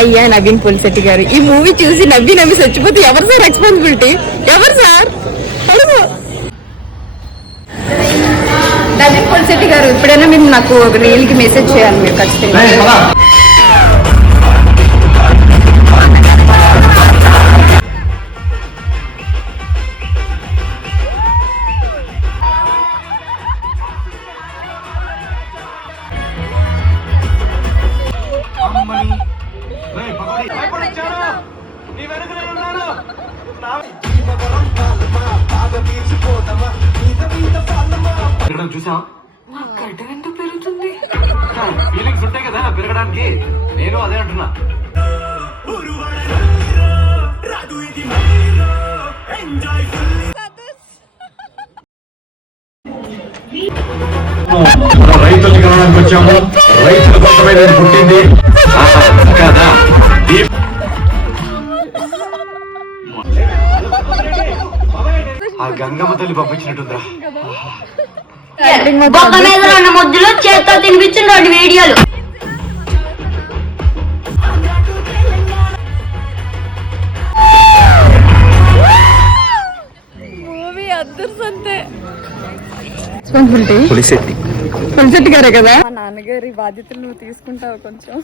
అయ్యా నవీన్ పులిశెట్టి గారు, ఈ మూవీ చూసి నవ్వి చచ్చిపోతే ఎవరు సార్ రెస్పాన్సిబిలిటీ? ఎవరు సార్? అడుగు. నవీన్ పులిశెట్టి గారు, ఇప్పుడైనా మేము నాకు ఒక రీల్ కి మెసేజ్ చేయాలి మీరు ఖచ్చితంగా. చూసా ఎందుకు పెరుగుతుంది? ఫీలింగ్స్ ఉంటాయి కదా పెరగడానికి, నేను అదే అంటున్నా. రైతుల్ని కలవడానికి వచ్చాము, రైతుల కోసమే నేను పుట్టింది కదా. ఆ గంగమ్మ తల్లి పంపించినట్టుందిరా. బొక్క మీద ఉన్న ముద్దులు చేత్తో తినిపించండి వీడియోలు. మూవీ అద్దర్సంతే. పులిశెట్టి గారే కదా. మా నాన్నగారి బాధ్యతలు నువ్వు తీసుకుంటావు కొంచెం.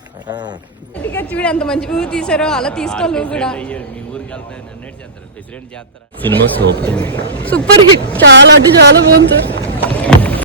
చూడు ఎంత మంచి మూవీ తీసారో, అలా తీసుకోవాలి నువ్వు కూడా. సూపర్ హిట్, చాలా అంటే చాలా బాగుంది.